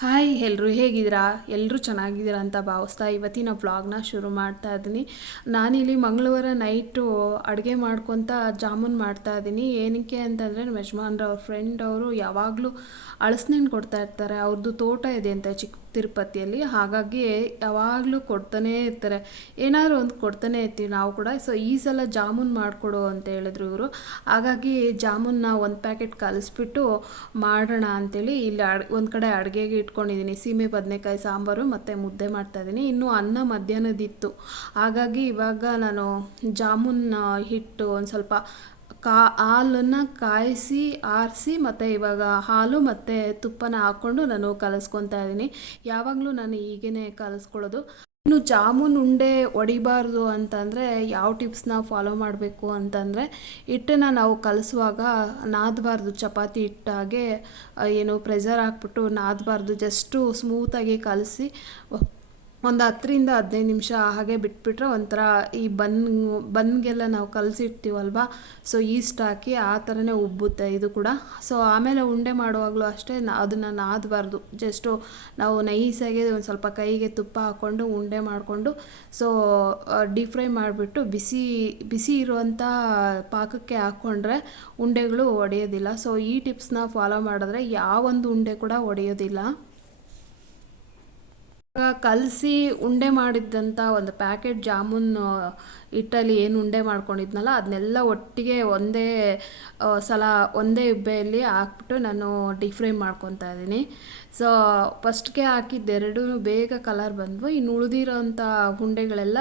Hi ಎಲ್ಲರೂ ಹೇಗಿದ್ದೀರಾ? ಎಲ್ಲರೂ ಚೆನ್ನಾಗಿದ್ದೀರಾ ಅಂತ ಭಾವಿಸ್ತಾ ಇವತ್ತಿನ ವ್ಲಾಗ್ನ ಶುರು ಮಾಡ್ತಾ ಇದ್ದೀನಿ. ನಾನಿಲ್ಲಿ ಮಂಗಳವಾರ ನೈಟು ಅಡುಗೆ ಮಾಡ್ಕೊತ ಜಾಮೂನ್ ಮಾಡ್ತಾ ಇದ್ದೀನಿ. ಏನಕ್ಕೆ ಅಂತಂದರೆ, ನಮ್ಮ ಯಜಮಾನ್ರ ಫ್ರೆಂಡ್ ಅವರು ಯಾವಾಗಲೂ ಅಳಸನೇನು ಕೊಡ್ತಾ ಇರ್ತಾರೆ. ಅವ್ರದ್ದು ತೋಟ ಇದೆ ಅಂತ ಚಿಕ್ಕ ತಿರುಪತಿಯಲ್ಲಿ, ಹಾಗಾಗಿ ಯಾವಾಗಲೂ ಕೊಡ್ತಾನೇ ಇರ್ತಾರೆ. ಏನಾದರೂ ಒಂದು ಕೊಡ್ತಾನೆ ಇರ್ತೀವಿ ನಾವು ಕೂಡ. ಸೊ ಈ ಸಲ ಜಾಮೂನ್ ಮಾಡಿಕೊಡು ಅಂತ ಹೇಳಿದ್ರು ಇವರು. ಹಾಗಾಗಿ ಜಾಮೂನ್ನ ಒಂದು ಪ್ಯಾಕೆಟ್ ಕಲಿಸ್ಬಿಟ್ಟು ಮಾಡೋಣ ಅಂತೇಳಿ ಇಲ್ಲಿ ಅಡ್, ಒಂದು ಕಡೆ ಅಡುಗೆಗೆ ಇಟ್ಕೊಂಡಿದ್ದೀನಿ. ಸೀಮೆ ಬದನೆಕಾಯಿ ಸಾಂಬಾರು ಮತ್ತು ಮುದ್ದೆ ಮಾಡ್ತಾಯಿದ್ದೀನಿ ಇನ್ನೂ ಅನ್ನ ಮಧ್ಯಾಹ್ನದಿತ್ತು. ಹಾಗಾಗಿ ಇವಾಗ ನಾನು ಜಾಮೂನ್ ಹಿಟ್ಟು ಒಂದು ಸ್ವಲ್ಪ ಕಾ ಹಾಲನ್ನು ಕಾಯಿಸಿ, ಆರಿಸಿ ಮತ್ತು ಇವಾಗ ಹಾಲು ಮತ್ತು ತುಪ್ಪನ ಹಾಕ್ಕೊಂಡು ನಾನು ಕಲಸ್ಕೊತಾ ಇದ್ದೀನಿ. ಯಾವಾಗಲೂ ನಾನು ಹೀಗೇ ಕಲಿಸ್ಕೊಳ್ಳೋದು. ಇನ್ನು ಜಾಮೂನ್ ಉಂಡೆ ಒಡಿಬಾರ್ದು ಅಂತಂದರೆ ಯಾವ ಟಿಪ್ಸ್ನ ಫಾಲೋ ಮಾಡಬೇಕು ಅಂತಂದರೆ ಹಿಟ್ಟನ್ನು ನಾವು ಕಲಿಸುವಾಗ ನಾದಬಾರ್ದು. ಚಪಾತಿ ಹಿಟ್ಟಾಗೆ ಏನು ಪ್ರೆಷರ್ ಹಾಕ್ಬಿಟ್ಟು ನಾದಬಾರ್ದು. ಜಸ್ಟು ಸ್ಮೂತಾಗಿ ಕಲಸಿ ಒಂದು ಹತ್ತರಿಂದ ಹದಿನೈದು ನಿಮಿಷ ಹಾಗೆ ಬಿಟ್ಬಿಟ್ರೆ ಒಂಥರ ಈ ಬನ್, ಬನ್ಗೆಲ್ಲ ನಾವು ಕಲಸಿರ್ತೀವಲ್ವ? ಸೊ ಈಸ್ಟ್ ಹಾಕಿ ಆ ಥರನೇ ಉಬ್ಬುತ್ತೆ ಇದು ಕೂಡ. ಸೊ ಆಮೇಲೆ ಉಂಡೆ ಮಾಡುವಾಗಲೂ ಅಷ್ಟೇ ಅದನ್ನು ನಾದಬಾರ್ದು. ಜಸ್ಟು ನಾವು ನೈಸಾಗಿ ಒಂದು ಸ್ವಲ್ಪ ಕೈಗೆ ತುಪ್ಪ ಹಾಕ್ಕೊಂಡು ಉಂಡೆ ಮಾಡಿಕೊಂಡು ಸೊ ಡೀಪ್ ಫ್ರೈ ಮಾಡಿಬಿಟ್ಟು ಬಿಸಿ ಬಿಸಿ ಇರುವಂಥ ಪಾಕಕ್ಕೆ ಹಾಕ್ಕೊಂಡ್ರೆ ಉಂಡೆಗಳು ಒಡೆಯೋದಿಲ್ಲ. ಸೊ ಈ ಟಿಪ್ಸ್ನ ಫಾಲೋ ಮಾಡಿದ್ರೆ ಯಾವೊಂದು ಉಂಡೆ ಕೂಡ ಒಡೆಯೋದಿಲ್ಲ. ಕಲಸಿ ಉಂಡೆ ಮಾಡಿದ್ದಂಥ ಒಂದು ಪ್ಯಾಕೆಟ್ ಜಾಮೂನ್ ಹಿಟ್ಟಲ್ಲಿ ಏನು ಉಂಡೆ ಮಾಡ್ಕೊಂಡಿದ್ನಲ್ಲ ಅದನ್ನೆಲ್ಲ ಒಟ್ಟಿಗೆ ಒಂದೇ ಸಲ ಒಂದೇ ಇಬ್ಬೆಯಲ್ಲಿ ಹಾಕ್ಬಿಟ್ಟು ನಾನು ಡೀಪ್ ಫ್ರೈ ಮಾಡ್ಕೊತಾ ಇದ್ದೀನಿ. ಸೊ ಫಸ್ಟ್ಗೆ ಹಾಕಿದ್ದೆರಡೂ ಬೇಗ ಕಲರ್ ಬಂದವು. ಇನ್ನು ಉಳಿದಿರೋಂಥ ಉಂಡೆಗಳೆಲ್ಲ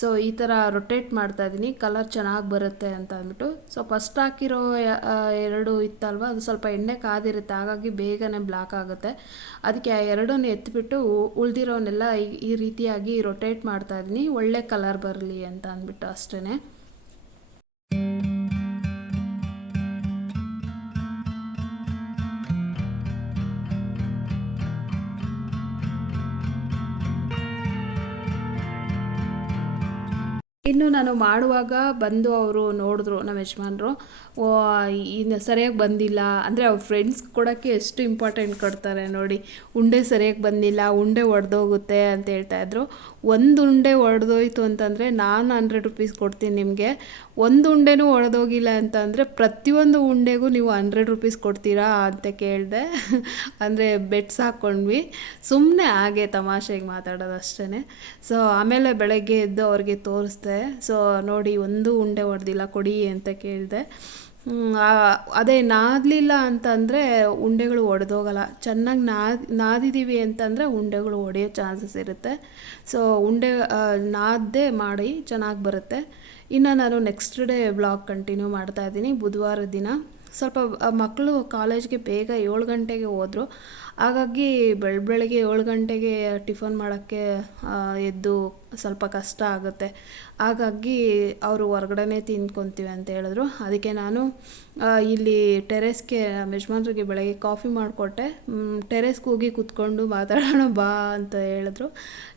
ಸೊ ಈ ಥರ ರೊಟೇಟ್ ಮಾಡ್ತಾ ಇದ್ದೀನಿ. ಕಲರ್ ಚೆನ್ನಾಗಿ ಬರುತ್ತೆ ಅಂತ ಅಂದ್ಬಿಟ್ಟು. ಸೊ ಫಸ್ಟ್ ಹಾಕಿರೋ ಎರಡು ಇತ್ತಲ್ವ? ಅದು ಸ್ವಲ್ಪ ಎಣ್ಣೆ ಕಾದಿರುತ್ತೆ. ಹಾಗಾಗಿ ಬೇಗನೆ ಬ್ಲಾಕ್ ಆಗುತ್ತೆ. ಅದಕ್ಕೆ ಆ ಎರಡನ್ನು ಎತ್ಬಿಟ್ಟು ಉಳಿದಿರೋನೆಲ್ಲ ಈ ರೀತಿಯಾಗಿ ರೊಟೇಟ್ ಮಾಡ್ತಾ ಇದ್ದೀನಿ. ಒಳ್ಳೆ ಕಲರ್ ಬರಲಿ ಅಂತ ಅಂದ್ಬಿಟ್ಟು ಅಷ್ಟೇ ಇನ್ನು ನಾನು ಮಾಡುವಾಗ ಬಂದು ಅವರು ನೋಡಿದ್ರು ನಮ್ಮ ಯಜಮಾನರು ಇನ್ನು ಸರಿಯಾಗಿ ಬಂದಿಲ್ಲ. ಅಂದರೆ ಅವ್ರ ಫ್ರೆಂಡ್ಸ್ ಕೊಡೋಕ್ಕೆ ಎಷ್ಟು ಇಂಪಾರ್ಟೆಂಟ್ ಕೊಡ್ತಾರೆ ನೋಡಿ. ಉಂಡೆ ಸರಿಯಾಗಿ ಬಂದಿಲ್ಲ, ಉಂಡೆ ಒಡೆದೋಗುತ್ತೆ ಅಂತ ಹೇಳ್ತಾಯಿದ್ರು ಒಂದು ಉಂಡೆ ಒಡೆದೋಯ್ತು ಅಂತಂದರೆ ನಾನು ಹಂಡ್ರೆಡ್ ರುಪೀಸ್ ಕೊಡ್ತೀನಿ ನಿಮಗೆ. ಒಂದು ಉಂಡೆನೂ ಒಡೆದೋಗಿಲ್ಲ ಅಂತಂದರೆ ಪ್ರತಿಯೊಂದು ಉಂಡೆಗೂ ನೀವು ಹಂಡ್ರೆಡ್ ರುಪೀಸ್ ಕೊಡ್ತೀರಾ ಅಂತ ಕೇಳಿದೆ. ಅಂದರೆ ಬೆಟ್ಸ್ ಹಾಕ್ಕೊಂಡ್ವಿ ಸುಮ್ಮನೆ ಹಾಗೆ ತಮಾಷೆಗೆ ಮಾತಾಡೋದು ಅಷ್ಟೇ ಸೊ ಆಮೇಲೆ ಬೆಳಗ್ಗೆ ಎದ್ದು ಅವ್ರಿಗೆ ತೋರಿಸ್ದೆ ಸೊ ನೋಡಿ, ಒಂದು ಉಂಡೆ ಹೊಡೆದಿಲ್ಲ, ಕೊಡಿ ಅಂತ ಕೇಳಿದೆ. ಅದೇ ನಾದಲಿಲ್ಲ ಅಂತಂದರೆ ಉಂಡೆಗಳು ಒಡೆದೋಗಲ್ಲ. ಚೆನ್ನಾಗಿ ನಾದ್ ನಾದಿದ್ದೀವಿ ಅಂತಂದರೆ ಉಂಡೆಗಳು ಒಡೆಯೋ ಚಾನ್ಸಸ್ ಇರುತ್ತೆ. ಸೊ ಉಂಡೆ ನಾದ್ದೇ ಮಾಡಿ ಚೆನ್ನಾಗಿ ಬರುತ್ತೆ. ಇನ್ನು ನಾನು ನೆಕ್ಸ್ಟ್ ಡೇ ಬ್ಲಾಗ್ ಕಂಟಿನ್ಯೂ ಮಾಡ್ತಾ ಇದ್ದೀನಿ, ಬುಧವಾರ ದಿನ. ಸ್ವಲ್ಪ ಮಕ್ಕಳು ಕಾಲೇಜ್ಗೆ ಬೇಗ ಏಳು ಗಂಟೆಗೆ ಹೋದರು. ಹಾಗಾಗಿ ಬೆಳ, ಬೆಳಗ್ಗೆ ಏಳು ಗಂಟೆಗೆ ಟಿಫನ್ ಮಾಡೋಕ್ಕೆ ಎದ್ದು ಸ್ವಲ್ಪ ಕಷ್ಟ ಆಗುತ್ತೆ. ಹಾಗಾಗಿ ಅವರು ಹೊರ್ಗಡೆನೇ ತಿಂದ್ಕೊತೀವಿ ಅಂತ ಹೇಳಿದ್ರು. ಅದಕ್ಕೆ ನಾನು ಇಲ್ಲಿ ಟೆರೆಸ್ಗೆ ನಮ್ಮ ಯಜಮಾನ್ರಿಗೆ ಬೆಳಗ್ಗೆ ಕಾಫಿ ಮಾಡಿಕೊಟ್ಟೆ. ಟೆರೆಸ್ಗೆ ಹೋಗಿ ಕೂತ್ಕೊಂಡು ಮಾತಾಡೋಣ ಬಾ ಅಂತ ಹೇಳಿದ್ರು.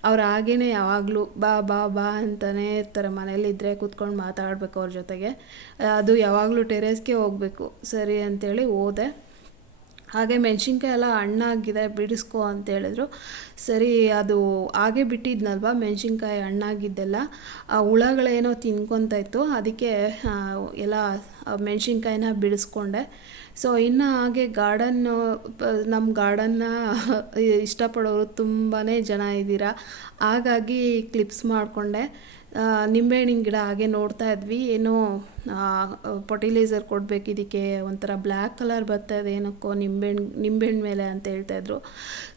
ಅವ್ರು ಹಾಗೇ ಯಾವಾಗಲೂ ಬಾ ಬಾ ಬಾ ಅಂತಲೇ ಇರ್ತಾರೆ. ಮನೇಲಿದ್ದರೆ ಕೂತ್ಕೊಂಡು ಮಾತಾಡಬೇಕು ಅವ್ರ ಜೊತೆಗೆ. ಅದು ಯಾವಾಗಲೂ ಟೆರೆಸ್ಗೆ ಹೋಗಬೇಕು. ಸರಿ ಅಂತೇಳಿ ಹೋದೆ. ಹಾಗೆ ಮೆಣಸಿನ್ಕಾಯಿ ಎಲ್ಲ ಹಣ್ಣಾಗಿದೆ, ಬಿಡಿಸ್ಕೊ ಅಂತ ಹೇಳಿದ್ರು. ಸರಿ, ಅದು ಹಾಗೆ ಬಿಟ್ಟಿದ್ನಲ್ವ ಮೆಣಸಿನ್ಕಾಯಿ ಹಣ್ಣಾಗಿದ್ದೆಲ್ಲ? ಆ ಹುಳಗಳೇನೋ ತಿನ್ಕೊತಾ ಇತ್ತು, ಅದಕ್ಕೆ ಎಲ್ಲ ಮೆಣಸಿನ್ಕಾಯಿನ ಬಿಡಿಸ್ಕೊಂಡೆ. ಸೊ ಇನ್ನು ಹಾಗೆ ಗಾರ್ಡನ್ನು ನಮ್ಮ ಗಾರ್ಡನ್ನ ಇಷ್ಟಪಡೋರು ತುಂಬಾ ಜನ ಇದ್ದೀರಾ? ಹಾಗಾಗಿ ಕ್ಲಿಪ್ಸ್ ಮಾಡಿಕೊಂಡೆ. ನಿಂಬೆಹಣ್ಣಿನ ಗಿಡ ಹಾಗೆ ನೋಡ್ತಾ ಇದ್ವಿ. ಏನೋ ಫರ್ಟಿಲೈಸರ್ ಕೊಡಬೇಕು, ಇದಕ್ಕೆ ಒಂಥರ ಬ್ಲ್ಯಾಕ್ ಕಲರ್ ಬರ್ತಾ ಇದೆ ಏನಕ್ಕೋ ನಿಂಬೆಹಣ್ಣು ನಿಂಬೆಹಣ್ಣು ಮೇಲೆ ಅಂತ ಹೇಳ್ತಾಯಿದ್ರು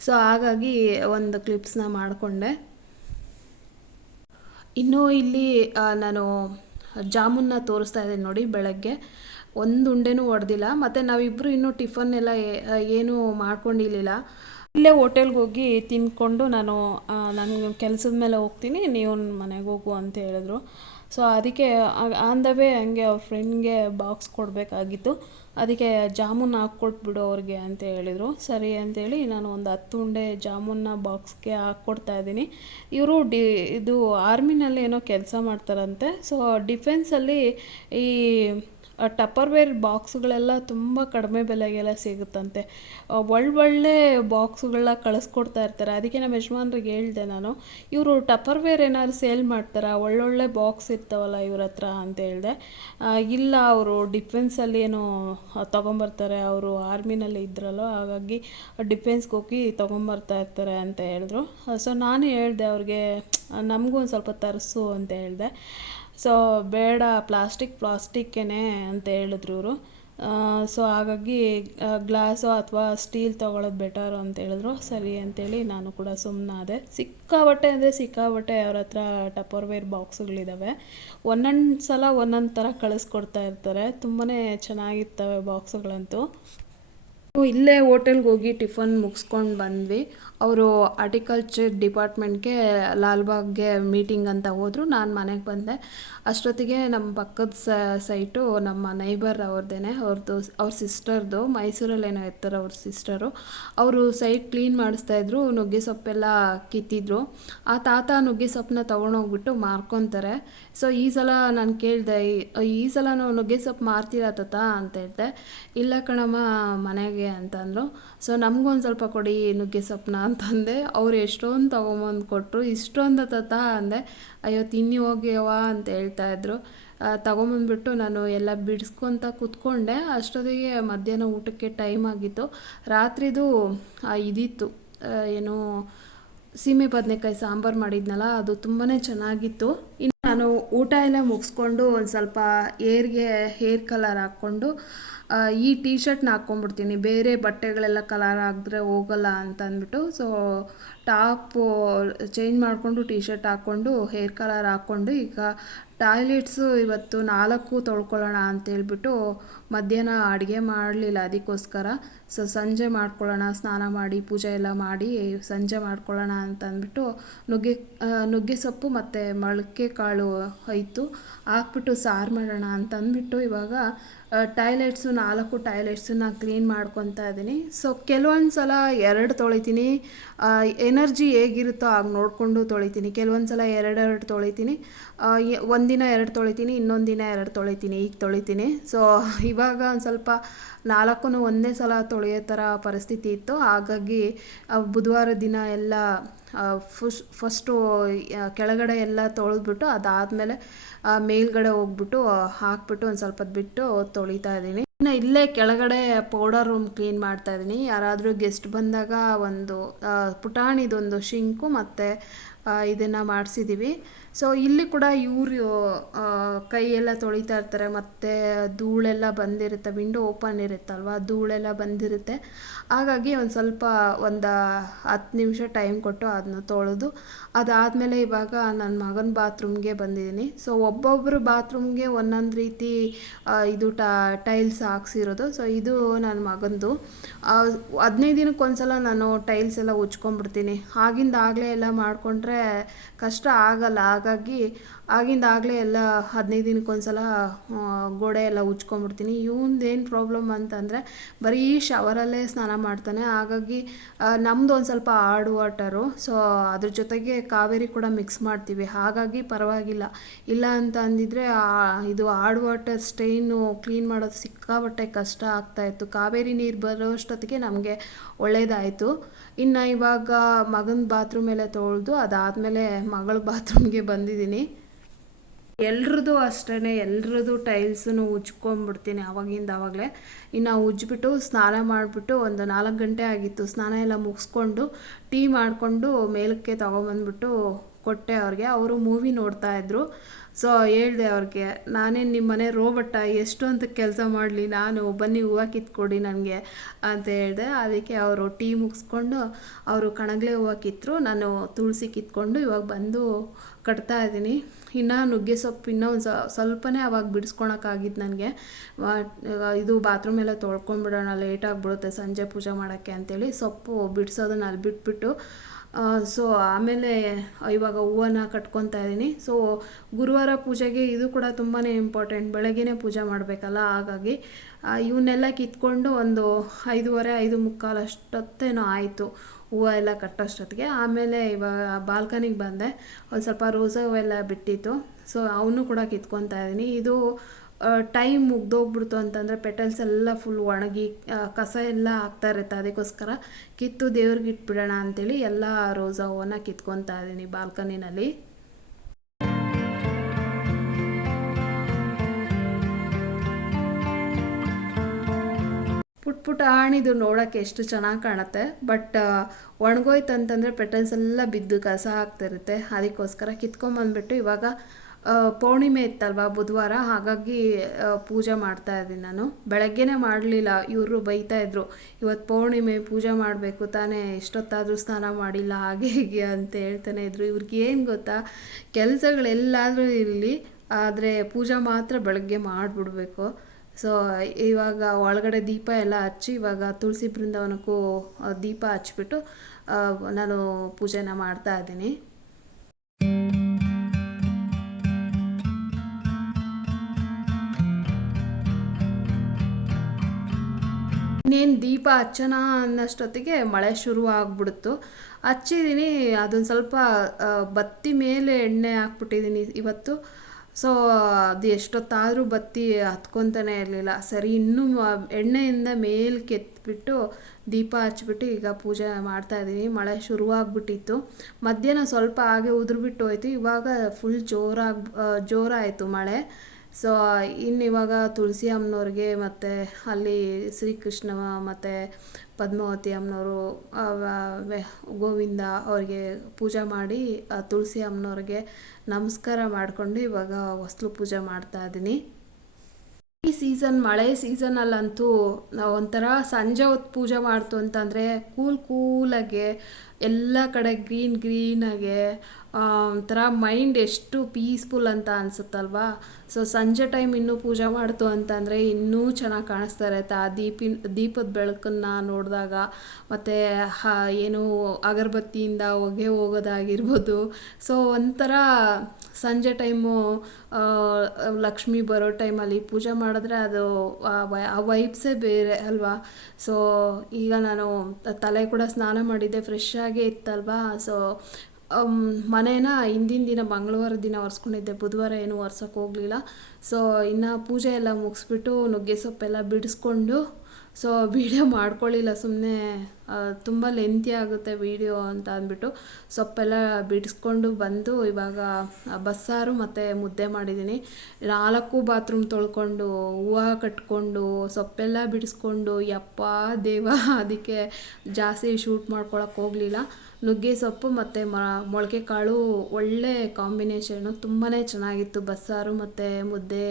ಸೊ ಹಾಗಾಗಿ ಒಂದು ಕ್ಲಿಪ್ಸ್ನ ಮಾಡಿಕೊಂಡೆ. ಇನ್ನೂ ಇಲ್ಲಿ ನಾನು ಜಾಮೂನ್ನ ತೋರಿಸ್ತಾ ಇದ್ದೀನಿ ನೋಡಿ ಬೆಳಗ್ಗೆ. ಒಂದು ಉಂಡೆನೂ ಹೊಡೆದಿಲ್ಲ ಮತ್ತು ನಾವಿಬ್ಬರು ಇನ್ನೂ ಟಿಫನ್ ಎಲ್ಲ ಏನೂ ಮಾಡ್ಕೊಂಡಿರಲಿಲ್ಲ. ಇಲ್ಲೇ ಹೋಟೆಲ್ಗೆ ಹೋಗಿ ತಿಂದ್ಕೊಂಡು ನಾನು ನನ್ನ ಕೆಲಸದ ಮೇಲೆ ಹೋಗ್ತೀನಿ ನೀವು ಮನೆಗೆ ಹೋಗು ಅಂತ ಹೇಳಿದ್ರು. ಸೊ ಅದಕ್ಕೆ ಆನ್ ದ ವೇ ಹಂಗೆ ಅವ್ರ ಫ್ರೆಂಡ್ಗೆ ಬಾಕ್ಸ್ ಕೊಡಬೇಕಾಗಿತ್ತು. ಅದಕ್ಕೆ ಜಾಮೂನ್ ಹಾಕ್ಕೊಟ್ಬಿಡು ಅವ್ರಿಗೆ ಅಂತ ಹೇಳಿದರು. ಸರಿ ಅಂತೇಳಿ ನಾನು ಒಂದು ಹತ್ತು ಉಂಡೆ ಜಾಮೂನ್ನ ಬಾಕ್ಸ್ಗೆ ಹಾಕ್ಕೊಡ್ತಾ ಇದ್ದೀನಿ. ಇವರು ಡಿ, ಇದು ಆರ್ಮಿನಲ್ಲಿ ಏನೋ ಕೆಲಸ ಮಾಡ್ತಾರಂತೆ. ಸೊ ಡಿಫೆನ್ಸಲ್ಲಿ ಈ ಟಪ್ಪರ್ವೇರ್ ಬಾಕ್ಸ್ಗಳೆಲ್ಲ ತುಂಬ ಕಡಿಮೆ ಬೆಲೆಗೆಲ್ಲ ಸಿಗುತ್ತಂತೆ. ಒಳ್ಳೊಳ್ಳೆ ಬಾಕ್ಸ್ಗಳನ್ನ ಕಳಿಸ್ಕೊಡ್ತಾ ಇರ್ತಾರೆ. ಅದಕ್ಕೆ ನಮ್ಮ ಯಜಮಾನ್ರಿಗೆ ಹೇಳಿದೆ ನಾನು, ಇವರು ಟಪ್ಪರ್ವೇರ್ ಏನಾದ್ರು ಸೇಲ್ ಮಾಡ್ತಾರಾ? ಒಳ್ಳೊಳ್ಳೆ ಬಾಕ್ಸ್ ಇರ್ತಾವಲ್ಲ ಇವ್ರ ಹತ್ರ ಅಂತ ಹೇಳಿದೆ. ಇಲ್ಲ, ಅವರು ಡಿಫೆನ್ಸಲ್ಲಿ ಏನೋ ತೊಗೊಂಬರ್ತಾರೆ. ಅವರು ಆರ್ಮಿನಲ್ಲಿ ಇದ್ರಲ್ಲ ಹಾಗಾಗಿ ಡಿಫೆನ್ಸ್ಗೆ ಹೋಗಿ ತೊಗೊಂಬರ್ತಾ ಇರ್ತಾರೆ ಅಂತ ಹೇಳಿದ್ರು. ಸೊ ನಾನು ಹೇಳಿದೆ ಅವ್ರಿಗೆ, ನಮಗೂ ಒಂದು ಸ್ವಲ್ಪ ತರಿಸು ಅಂತ ಹೇಳಿದೆ. ಸೊ ಬೇಡ ಪ್ಲಾಸ್ಟಿಕ್ ಪ್ಲಾಸ್ಟಿಕ್ಕೇ ಅಂತ ಹೇಳಿದ್ರು ಇವರು. ಸೊ ಹಾಗಾಗಿ ಗ್ಲಾಸು ಅಥವಾ ಸ್ಟೀಲ್ ತೊಗೊಳೋದು ಬೆಟರು ಅಂತ ಹೇಳಿದ್ರು. ಸರಿ ಅಂತೇಳಿ ನಾನು ಕೂಡ ಸುಮ್ಮನಾದೆ ಸಿಕ್ಕಾಬಟ್ಟೆ ಅಂದರೆ ಸಿಕ್ಕಾಬಟ್ಟೆ ಅವ್ರ ಹತ್ರ ಟಪರ್ವೇರ್ ಬಾಕ್ಸ್ಗಳಿದ್ದಾವೆ ಒಂದೊಂದು ಸಲ ಒಂದೊಂದು ಥರ ಕಳಿಸ್ಕೊಡ್ತಾ ಇರ್ತಾರೆ. ತುಂಬಾ ಚೆನ್ನಾಗಿರ್ತವೆ ಬಾಕ್ಸ್ಗಳಂತೂ. ಇಲ್ಲೇ ಹೋಟೆಲ್ಗೆ ಹೋಗಿ ಟಿಫನ್ ಮುಗಿಸ್ಕೊಂಡು ಬಂದ್ವಿ. ಅವರು ಆರ್ಟಿಕಲ್ಚರ್ ಡಿಪಾರ್ಟ್ಮೆಂಟ್ಗೆ ಲಾಲ್ಬಾಗ್ಗೆ ಮೀಟಿಂಗ್ ಅಂತ ಹೋದರು. ನಾನು ಮನೆಗೆ ಬಂದೆ. ಅಷ್ಟೊತ್ತಿಗೆ ನಮ್ಮ ಪಕ್ಕದ ಸೈಟು ನಮ್ಮ ನೈಬರ್ ಅವ್ರದ್ದೇನೆ ಅವ್ರದ್ದು ಅವ್ರ ಸಿಸ್ಟರ್ದು ಮೈಸೂರಲ್ಲೇನೋ ಇರ್ತಾರೆ ಅವ್ರ ಸಿಸ್ಟರು ಅವರು ಸೈಟ್ ಕ್ಲೀನ್ ಮಾಡಿಸ್ತಾಯಿದ್ರು ನುಗ್ಗೆ ಸೊಪ್ಪೆಲ್ಲ ಕಿತ್ತಿದ್ರು. ಆ ತಾತ ನುಗ್ಗೆ ಸೊಪ್ಪನ್ನ ತೊಗೊಂಡೋಗ್ಬಿಟ್ಟು ಮಾರ್ಕೊತಾರೆ. ಸೊ ಈ ಸಲ ನಾನು ಕೇಳಿದೆ, ಈ ಸಲ ನುಗ್ಗೆಸೊಪ್ಪು ನುಗ್ಗೆ ಸೊಪ್ಪು ಮಾರ್ತೀರಾ ತಾತ ಅಂತ ಹೇಳಿದೆ. ಇಲ್ಲ ಕಣಮ್ಮ, ಮನೆಗೆ ಅಂತಂದರು. ಸೊ ನಮಗೊಂದು ಸ್ವಲ್ಪ ಕೊಡಿ ನುಗ್ಗೆ ಸೊಪ್ಪನ್ನ ಅಂತಂದೆ. ಅವ್ರು ಎಷ್ಟೊಂದು ತೊಗೊಂಬಂದು ಕೊಟ್ಟರು ಇಷ್ಟೊಂದು ತಾತ ಅಂದೆ, ಅಯ್ಯೋ, ತಿನ್ನಿ ಹೋಗ್ಯವ ಅಂತ ಹೇಳ್ತಾ ಇದ್ರು. ತಗೊಂಬಂದ್ಬಿಟ್ಟು ನಾನು ಎಲ್ಲ ಬಿಡಿಸ್ಕೊತ ಕೂತ್ಕೊಂಡೆ. ಅಷ್ಟೊತ್ತಿಗೆ ಮಧ್ಯಾಹ್ನ ಊಟಕ್ಕೆ ಟೈಮ್ ಆಗಿತ್ತು. ರಾತ್ರಿದು ಇದಿತ್ತು. ಏನು ಸೀಮೆ ಬದನೆಕಾಯಿ ಸಾಂಬಾರು ಮಾಡಿದ್ನಲ್ಲ, ಅದು ತುಂಬಾ ಚೆನ್ನಾಗಿತ್ತು. ಇನ್ನು ನಾನು ಊಟ ಎಲ್ಲ ಮುಗಿಸ್ಕೊಂಡು ಒಂದು ಸ್ವಲ್ಪ ಏರ್ಗೆ ಹೇರ್ ಕಲರ್ ಹಾಕ್ಕೊಂಡು ಈ ಟೀ ಶರ್ಟ್ನ ಹಾಕ್ಕೊಂಡ್ಬಿಡ್ತೀನಿ ಬೇರೆ ಬಟ್ಟೆಗಳೆಲ್ಲ ಕಲರ್ ಆಗಿದ್ರೆ ಹೋಗಲ್ಲ ಅಂತ ಅಂದ್ಬಿಟ್ಟು. ಸೊ ಟಾಪು ಚೇಂಜ್ ಮಾಡಿಕೊಂಡು ಟೀ ಶರ್ಟ್ ಹಾಕ್ಕೊಂಡು ಹೇರ್ ಕಲರ್ ಹಾಕ್ಕೊಂಡು ಈಗ ಟಾಯ್ಲೆಟ್ಸು ಇವತ್ತು ನಾಲ್ಕು ತೊಳ್ಕೊಳ್ಳೋಣ ಅಂತೇಳ್ಬಿಟ್ಟು ಮಧ್ಯಾಹ್ನ ಅಡುಗೆ ಮಾಡಲಿಲ್ಲ ಅದಕ್ಕೋಸ್ಕರ. ಸೊ ಸಂಜೆ ಮಾಡ್ಕೊಳ್ಳೋಣ, ಸ್ನಾನ ಮಾಡಿ, ಪೂಜೆ ಎಲ್ಲ ಮಾಡಿ ಸಂಜೆ ಮಾಡ್ಕೊಳ್ಳೋಣ ಅಂತ ಅಂದ್ಬಿಟ್ಟು ನುಗ್ಗೆ ನುಗ್ಗೆ ಸೊಪ್ಪು ಮತ್ತು ಮೊಳಕೆ ಕಾಳು ಹೋಯಿತು ಹಾಕ್ಬಿಟ್ಟು ಸಾರು ಮಾಡೋಣ ಅಂತಂದ್ಬಿಟ್ಟು ಇವಾಗ ಟಾಯ್ಲೆಟ್ಸು ನಾಲ್ಕು ಟಾಯ್ಲೆಟ್ಸನ್ನ ಕ್ಲೀನ್ ಮಾಡ್ಕೊತಾ ಇದ್ದೀನಿ. ಸೊ ಕೆಲವೊಂದು ಸಲ ಎರಡು ತೊಳಿತೀನಿ. ಎನರ್ಜಿ ಹೇಗಿರುತ್ತೋ ಆಗ ನೋಡಿಕೊಂಡು ತೊಳಿತೀನಿ. ಕೆಲವೊಂದು ಸಲ ಎರಡೆರಡು ತೊಳಿತೀನಿ. ಒಂದಿನ ಎರಡು ತೊಳಿತೀನಿ ಇನ್ನೊಂದು ದಿನ ಎರಡು ತೊಳಿತೀನಿ, ಈಗ ತೊಳಿತೀನಿ. ಸೊ ಇವಾಗ ಒಂದು ಸ್ವಲ್ಪ ನಾಲ್ಕು ಒಂದೇ ಸಲ ತೊಳೆಯೋ ಥರ ಪರಿಸ್ಥಿತಿ ಇತ್ತು. ಹಾಗಾಗಿ ಬುಧವಾರ ದಿನ ಎಲ್ಲ ಫುಸ್ ಫಸ್ಟು ಕೆಳಗಡೆ ಎಲ್ಲ ತೊಳೆದ್ಬಿಟ್ಟು ಅದಾದಮೇಲೆ ಮೇಲ್ಗಡೆ ಹೋಗ್ಬಿಟ್ಟು ಹಾಕ್ಬಿಟ್ಟು ಒಂದು ಸ್ವಲ್ಪ ಬಿಟ್ಟು ತೊಳಿತಾ ಇದ್ದೀನಿ. ಇನ್ನು ಇಲ್ಲೇ ಕೆಳಗಡೆ ಪೌಡರ್ ರೂಮ್ ಕ್ಲೀನ್ ಮಾಡ್ತಾ ಇದ್ದೀನಿ. ಯಾರಾದರೂ ಗೆಸ್ಟ್ ಬಂದಾಗ ಒಂದು ಪುಟಾಣಿದೊಂದು ಶಿಂಕು ಮತ್ತು ಇದನ್ನು ಮಾಡಿಸಿದ್ದೀವಿ ಸೊ ಇಲ್ಲಿ ಕೂಡ ಇವರು ಕೈಯೆಲ್ಲ ತೊಳಿತಾ ಇರ್ತಾರೆ, ಮತ್ತು ಧೂಳೆಲ್ಲ ಬಂದಿರುತ್ತೆ, ವಿಂಡೋ ಓಪನ್ ಇರುತ್ತಲ್ವ, ಧೂಳೆಲ್ಲ ಬಂದಿರುತ್ತೆ. ಹಾಗಾಗಿ ಒಂದು ಸ್ವಲ್ಪ ಒಂದು ಹತ್ತು ನಿಮಿಷ ಟೈಮ್ ಕೊಟ್ಟು ಅದನ್ನ ತೊಳೆದು, ಅದಾದಮೇಲೆ ಇವಾಗ ನನ್ನ ಮಗನ ಬಾತ್ರೂಮ್ಗೆ ಬಂದಿದ್ದೀನಿ ಸೊ ಒಬ್ಬೊಬ್ಬರು ಬಾತ್ರೂಮ್ಗೆ ಒಂದೊಂದು ರೀತಿ ಇದು ಟೈಲ್ಸ್ ಹಾಕ್ಸಿರೋದು. ಸೊ ಇದು ನನ್ನ ಮಗನದು ಹದಿನೈದು ಒಂದ್ಸಲ ನಾನು ಟೈಲ್ಸ್ ಎಲ್ಲ ಉಚ್ಕೊಂಡ್ಬಿಡ್ತೀನಿ. ಆಗಿಂದಾಗಲೇ ಎಲ್ಲ ಮಾಡಿಕೊಂಡ್ರೆ ಕಷ್ಟ ಆಗಲ್ಲ. ಹಾಗಾಗಿ ಆಗಿಂದಾಗಲೇ ಎಲ್ಲ ಹದಿನೈದು ದಿನಕ್ಕೊಂದ್ಸಲ ಗೋಡೆ ಎಲ್ಲ ಉಜ್ಕೊಂಡ್ಬಿಡ್ತೀನಿ. ಏನು ಪ್ರಾಬ್ಲಮ್ ಅಂತಂದರೆ ಬರೀ ಶವರಲ್ಲೇ ಸ್ನಾನ ಮಾಡ್ತಾನೆ. ಹಾಗಾಗಿ ನಮ್ಮದು ಒಂದು ಸ್ವಲ್ಪ ಹಾರ್ಡ್ ವಾಟರು ಸೊ ಅದ್ರ ಜೊತೆಗೆ ಕಾವೇರಿ ಕೂಡ ಮಿಕ್ಸ್ ಮಾಡ್ತೀವಿ. ಹಾಗಾಗಿ ಪರವಾಗಿಲ್ಲ. ಇಲ್ಲ ಅಂತ ಅಂದಿದ್ರೆ ಇದು ಹಾರ್ಡ್ ವಾಟರ್ ಸ್ಟೈನು ಕ್ಲೀನ್ ಮಾಡೋದು ಸಿಕ್ಕಾಬಟ್ಟೆ ಕಷ್ಟ ಆಗ್ತಾಯಿತ್ತು ಕಾವೇರಿ ನೀರು ಬರೋಷ್ಟೊತ್ತಿಗೆ ನಮಗೆ ಒಳ್ಳೇದಾಯಿತು. ಇನ್ನು ಇವಾಗ ಮಗನ ಬಾತ್ರೂಮ್ ಎಲ್ಲ ತೊಳೆದು ಅದಾದಮೇಲೆ ಮಗಳ ಬಾತ್ರೂಮ್ಗೆ ಬಂದಿದ್ದೀನಿ. ಎಲ್ರದ್ದು ಅಷ್ಟೇ ಎಲ್ರದ್ದು ಟೈಲ್ಸನ್ನು ಉಜ್ಕೊಂಡ್ಬಿಡ್ತೀನಿ ಆವಾಗಿಂದ ಆವಾಗಲೇ ಇನ್ನು ಉಜ್ಜಿಬಿಟ್ಟು ಸ್ನಾನ ಮಾಡಿಬಿಟ್ಟು ಒಂದು ನಾಲ್ಕು ಗಂಟೆ ಆಗಿತ್ತು. ಸ್ನಾನ ಎಲ್ಲ ಮುಗಿಸ್ಕೊಂಡು ಟೀ ಮಾಡಿಕೊಂಡು ಮೇಲಕ್ಕೆ ತೊಗೊಂಬಂದ್ಬಿಟ್ಟು ಕೊಟ್ಟೆ ಅವ್ರಿಗೆ. ಅವರು ಮೂವಿ ನೋಡ್ತಾಯಿದ್ರು ಸೊ ಹೇಳಿದೆ ಅವ್ರಿಗೆ ನಾನೇನು ನಿಮ್ಮ ಮನೆ ರೋಬಟ್ಟ ಎಷ್ಟು ಅಂತ ಕೆಲಸ ಮಾಡಲಿ, ನಾನು ಬನ್ನಿ ಹೂವು ಕಿತ್ಕೊಡಿ ನನಗೆ ಅಂತ ಹೇಳಿದೆ. ಅದಕ್ಕೆ ಅವರು ಟೀ ಮುಗಿಸ್ಕೊಂಡು ಅವರು ಕಣಗಲೆ ಹೂವು ಕಿತ್ತರು ನಾನು ತುಳಸಿ ಕಿತ್ಕೊಂಡು ಇವಾಗ ಬಂದು ಕಟ್ತಾ ಇದ್ದೀನಿ. ಇನ್ನೂ ನುಗ್ಗೆ ಸೊಪ್ಪು ಇನ್ನೂ ಒಂದು ಸ್ವಲ್ಪನೇ ಅವಾಗ ಬಿಡಿಸ್ಕೊಳಕ್ಕಾಗಿದ್ದು ನನಗೆ. ಇದು ಬಾತ್ರೂಮ್ ಎಲ್ಲ ತೊಳ್ಕೊಂಬಿಡೋಣ, ಲೇಟ್ ಆಗಿಬಿಡುತ್ತೆ ಸಂಜೆ ಪೂಜೆ ಮಾಡೋಕ್ಕೆ ಅಂತೇಳಿ ಸೊಪ್ಪು ಬಿಡಿಸೋದನ್ನ ಅಲ್ಲಿ ಬಿಟ್ಬಿಟ್ಟು ಸೊ ಆಮೇಲೆ ಇವಾಗ ಹೂವನ್ನ ಕಟ್ಕೊತಾ ಇದ್ದೀನಿ. ಸೊ ಗುರುವಾರ ಪೂಜೆಗೆ ಇದು ಕೂಡ ತುಂಬಾ ಇಂಪಾರ್ಟೆಂಟ್ ಬೆಳಗ್ಗೆನೇ ಪೂಜೆ ಮಾಡಬೇಕಲ್ಲ, ಹಾಗಾಗಿ ಇವನ್ನೆಲ್ಲ ಕಿತ್ಕೊಂಡು ಒಂದು ಐದೂವರೆ, ಐದು ಮುಕ್ಕಾಲು ಅಷ್ಟೊತ್ತೇನೋ ಆಯಿತು ಹೂವು ಎಲ್ಲ ಕಟ್ಟೋಷ್ಟೊತ್ತಿಗೆ. ಆಮೇಲೆ ಇವಾಗ ಬಾಲ್ಕನಿಗೆ ಬಂದೆ. ಒಂದು ಸ್ವಲ್ಪ ರೋಸ ಹೂವೆಲ್ಲ ಬಿಟ್ಟಿತ್ತು. ಸೊ ಅವನು ಕೂಡ ಕಿತ್ಕೊತಾ ಇದ್ದೀನಿ. ಇದು ಟೈಮ್ ಮುಗ್ದೋಗ್ಬಿಡ್ತು ಅಂತಂದರೆ ಪೆಟಲ್ಸ್ ಎಲ್ಲ ಫುಲ್ ಒಣಗಿ ಕಸ ಎಲ್ಲ ಆಗ್ತಾ ಇರುತ್ತೆ. ಅದಕ್ಕೋಸ್ಕರ ಕಿತ್ತು ದೇವ್ರಿಗೆ ಇಟ್ಬಿಡೋಣ ಅಂತೇಳಿ ಎಲ್ಲ ರೋಸಾ ಹೂವನ್ನ ಕಿತ್ಕೊತಾ ಇದ್ದೀನಿ ಬಾಲ್ಕನಿನಲ್ಲಿ. ಪುಟ್ ಪುಟ್ ಆಣಿದು ನೋಡೋಕ್ಕೆ ಎಷ್ಟು ಚೆನ್ನಾಗಿ ಕಾಣುತ್ತೆ. ಬಟ್ ಒಣಗೋಯ್ತು ಅಂತಂದರೆ ಪೆಟಲ್ಸ್ ಎಲ್ಲ ಬಿದ್ದು ಕಸ ಆಗ್ತಿರುತ್ತೆ ಅದಕ್ಕೋಸ್ಕರ ಕಿತ್ಕೊಂಬಂದ್ಬಿಟ್ಟು ಇವಾಗ ಪೌರ್ಣಿಮೆ ಇತ್ತಲ್ವ ಬುಧವಾರ? ಹಾಗಾಗಿ ಪೂಜೆ ಮಾಡ್ತಾ ಇದ್ದೀನಿ ನಾನು. ಬೆಳಗ್ಗೆನೇ ಮಾಡಲಿಲ್ಲ. ಇವರು ಬೈತಾ ಇದ್ರು ಇವತ್ತು ಪೌರ್ಣಿಮೆ, ಪೂಜೆ ಮಾಡಬೇಕು ತಾನೇ, ಎಷ್ಟೊತ್ತಾದರೂ ಸ್ನಾನ ಮಾಡಿಲ್ಲ, ಹಾಗೆ ಹೀಗೆ ಅಂತ ಹೇಳ್ತಾನೆ ಇದ್ರು. ಇವ್ರಿಗೆ ಏನು ಗೊತ್ತಾ? ಕೆಲಸಗಳೆಲ್ಲಾದರೂ ಇರಲಿ, ಆದರೆ ಪೂಜೆ ಮಾತ್ರ ಬೆಳಗ್ಗೆ ಮಾಡಿಬಿಡ್ಬೇಕು. ಸೊ, ಇವಾಗ ಒಳಗಡೆ ದೀಪ ಎಲ್ಲ ಹಚ್ಚಿ, ಇವಾಗ ತುಳಸಿ ಬೃಂದಾವನಕ್ಕೂ ದೀಪ ಹಚ್ಬಿಟ್ಟು ನಾನು ಪೂಜೆನ ಮಾಡ್ತಾ ಇದ್ದೀನಿ. ಇನ್ನೇನು ದೀಪ ಹಚ್ಚೋಣ ಅನ್ನೋಷ್ಟೊತ್ತಿಗೆ ಮಳೆ ಶುರು ಆಗ್ಬಿಡ್ತು. ಹಚ್ಚಿದ್ದೀನಿ ಅದೊಂದು ಸ್ವಲ್ಪ ಬತ್ತಿ ಮೇಲೆ ಎಣ್ಣೆ ಹಾಕ್ಬಿಟ್ಟಿದ್ದೀನಿ ಇವತ್ತು. ಸೊ ಅದು ಎಷ್ಟೊತ್ತಾದರೂ ಬತ್ತಿ ಹತ್ಕೊತಾನೆ ಇರಲಿಲ್ಲ. ಸರಿ, ಇನ್ನೂ ಎಣ್ಣೆಯಿಂದ ಮೇಲೆ ಕೆತ್ತಿಬಿಟ್ಟು ದೀಪ ಹಚ್ಬಿಟ್ಟು ಈಗ ಪೂಜೆ ಮಾಡ್ತಾ ಇದ್ದೀನಿ. ಮಳೆ ಶುರುವಾಗ್ಬಿಟ್ಟಿತ್ತು ಮಧ್ಯಾಹ್ನ ಸ್ವಲ್ಪ ಹಾಗೆ ಉದುರ್ಬಿಟ್ಟು ಹೋಯ್ತು ಇವಾಗ ಫುಲ್ ಜೋರಾಗಿ ಜೋರಾಯಿತು ಮಳೆ. ಸೊ ಇನ್ನು ಇವಾಗ ತುಳಸಿ ಅಮ್ಮನವ್ರಿಗೆ ಮತ್ತು ಅಲ್ಲಿ ಶ್ರೀಕೃಷ್ಣ ಮತ್ತು ಪದ್ಮಾವತಿ ಅಮ್ಮನವರು ಗೋವಿಂದ ಅವ್ರಿಗೆ ಪೂಜೆ ಮಾಡಿ ತುಳಸಿ ಅಮ್ಮನವ್ರಿಗೆ ನಮಸ್ಕಾರ ಮಾಡಿಕೊಂಡು ಇವಾಗ ಹೊಸ್ಲು ಪೂಜೆ ಮಾಡ್ತಾ ಇದ್ದೀನಿ ಈ ಸೀಸನ್ ಮಳೆ ಸೀಸನಲ್ಲಂತೂ ನಾವು ಒಂಥರ ಸಂಜೆ ಹೊತ್ತು ಪೂಜೆ ಮಾಡ್ತು ಅಂತಂದರೆ ಕೂಲ್ ಕೂಲಾಗೆ ಎಲ್ಲ ಕಡೆ ಗ್ರೀನ್ ಗ್ರೀನಾಗೆ ಒಂಥರ ಮೈಂಡ್ ಎಷ್ಟು ಪೀಸ್ಫುಲ್ ಅಂತ ಅನ್ಸುತ್ತಲ್ವಾ? ಸೊ ಸಂಜೆ ಟೈಮ್ ಇನ್ನೂ ಪೂಜೆ ಮಾಡ್ತು ಅಂತಂದರೆ ಇನ್ನೂ ಚೆನ್ನಾಗಿ ಕಾಣಿಸ್ತಾ ಇರುತ್ತೆ. ಆ ದೀಪಿನ, ದೀಪದ ಬೆಳಕನ್ನ ನೋಡಿದಾಗ ಮತ್ತು ಏನು ಅಗರಬತ್ತಿಯಿಂದ ಹೊಗೆ ಹೋಗೋದಾಗಿರ್ಬೋದು. ಸೊ ಒಂಥರ ಸಂಜೆ ಟೈಮು ಲಕ್ಷ್ಮಿ ಬರೋ ಟೈಮಲ್ಲಿ ಪೂಜೆ ಮಾಡಿದ್ರೆ ಅದು, ಆ ವೈಬ್ಸೇ ಬೇರೆ ಅಲ್ವಾ? ಸೊ ಈಗ ನಾನು ತಲೆ ಕೂಡ ಸ್ನಾನ ಮಾಡಿದ್ದೆ ಫ್ರೆಶ್ ಆಗೇ ಇತ್ತಲ್ವಾ? ಸೊ ಮನೇನ ಹಿಂದಿನ ದಿನ ಮಂಗಳವಾರ ದಿನ ಒರೆಸ್ಕೊಂಡಿದ್ದೆ. ಬುಧವಾರ ಏನು ಒರ್ಸೋಕೆ ಹೋಗಲಿಲ್ಲ. ಸೊ ಇನ್ನು ಪೂಜೆ ಎಲ್ಲ ಮುಗಿಸ್ಬಿಟ್ಟು ನುಗ್ಗೆ ಸೊಪ್ಪೆಲ್ಲ ಬಿಡಿಸ್ಕೊಂಡು ಸೊ ವೀಡಿಯೋ ಮಾಡ್ಕೊಳ್ಳಿಲ್ಲ ಸುಮ್ಮನೆ ತುಂಬ ಲೆಂತಿ ಆಗುತ್ತೆ ವೀಡಿಯೋ ಅಂತ ಅಂದ್ಬಿಟ್ಟು. ಸೊಪ್ಪೆಲ್ಲ ಬಿಡಿಸ್ಕೊಂಡು ಬಂದು ಇವಾಗ ಬಸ್ಸಾರು ಮತ್ತು ಮುದ್ದೆ ಮಾಡಿದ್ದೀನಿ. ನಾಲ್ಕು ಬಾತ್ರೂಮ್ ತೊಳ್ಕೊಂಡು, ಹೂವು ಕಟ್ಕೊಂಡು, ಸೊಪ್ಪೆಲ್ಲ ಬಿಡಿಸ್ಕೊಂಡು, ಯಪ್ಪ ದೇವ, ಅದಕ್ಕೆ ಜಾಸ್ತಿ ಶೂಟ್ ಮಾಡ್ಕೊಳಕ್ಕೆ ಹೋಗಲಿಲ್ಲ. ನುಗ್ಗೆ ಸೊಪ್ಪು ಮತ್ತು ಮ ಮೊಳಕೆ ಕಾಳು ಒಳ್ಳೆ ಕಾಂಬಿನೇಷನು ತುಂಬಾ ಚೆನ್ನಾಗಿತ್ತು ಬಸ್ಸಾರು ಮತ್ತು ಮುದ್ದೆ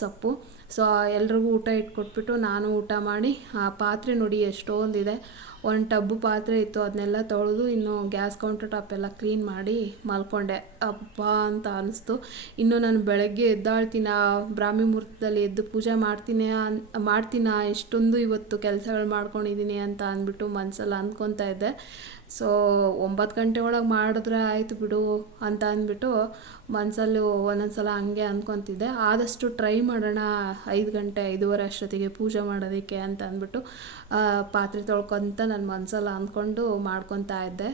ಸೊಪ್ಪು. ಸೊ ಎಲ್ರಿಗೂ ಊಟ ಇಟ್ಕೊಟ್ಬಿಟ್ಟು ನಾನು ಊಟ ಮಾಡಿ, ಆ ಪಾತ್ರೆ ನೋಡಿ ಎಷ್ಟೊಂದಿದೆ. ಒಂದು ಟಬ್ಬು ಪಾತ್ರೆ ಇತ್ತು ಅದನ್ನೆಲ್ಲ ತೊಳೆದು ಇನ್ನು ಗ್ಯಾಸ್ ಕೌಂಟರ್ ಟಾಪ್ ಎಲ್ಲ ಕ್ಲೀನ್ ಮಾಡಿ ಮಲ್ಕೊಂಡೆ. ಅಪ್ಪ ಅಂತ ಅನಿಸ್ತು. ಇನ್ನು ನಾನು ಬೆಳಗ್ಗೆ ಎದ್ದಾಳ್ತೀನ, ಬ್ರಾಹ್ಮಿ ಮುಹೂರ್ತದಲ್ಲಿ ಎದ್ದು ಪೂಜೆ ಮಾಡ್ತೀನಿ ಅನ್, ಮಾಡ್ತೀನ ಇಷ್ಟೊಂದು ಇವತ್ತು ಕೆಲಸಗಳು ಮಾಡ್ಕೊಂಡಿದ್ದೀನಿ ಅಂತ ಅಂದ್ಬಿಟ್ಟು ಮನಸ್ಸಲ್ಲಿ ಅಂದ್ಕೊತಾ ಇದ್ದೆ. ಸೊ ಒಂಬತ್ತು ಗಂಟೆ ಒಳಗೆ ಮಾಡಿದ್ರೆ ಆಯಿತು ಬಿಡು ಅಂತ ಅಂದ್ಬಿಟ್ಟು ಮನಸ್ಸಲ್ಲಿ ಒಂದೊಂದ್ಸಲ ಹಂಗೆ ಅಂದ್ಕೊತಿದ್ದೆ. ಆದಷ್ಟು ಟ್ರೈ ಮಾಡೋಣ ಐದು ಗಂಟೆ, ಐದೂವರೆ ಅಷ್ಟೊತ್ತಿಗೆ ಪೂಜೆ ಮಾಡೋದಕ್ಕೆ ಅಂತ ಅಂದ್ಬಿಟ್ಟು ಪಾತ್ರೆ ತೊಳ್ಕೊತ ನನ್ನ ಮನಸ್ಸಲ್ಲಿ ಅಂದ್ಕೊಂಡು ಮಾಡ್ಕೊತಾ ಇದ್ದೆ.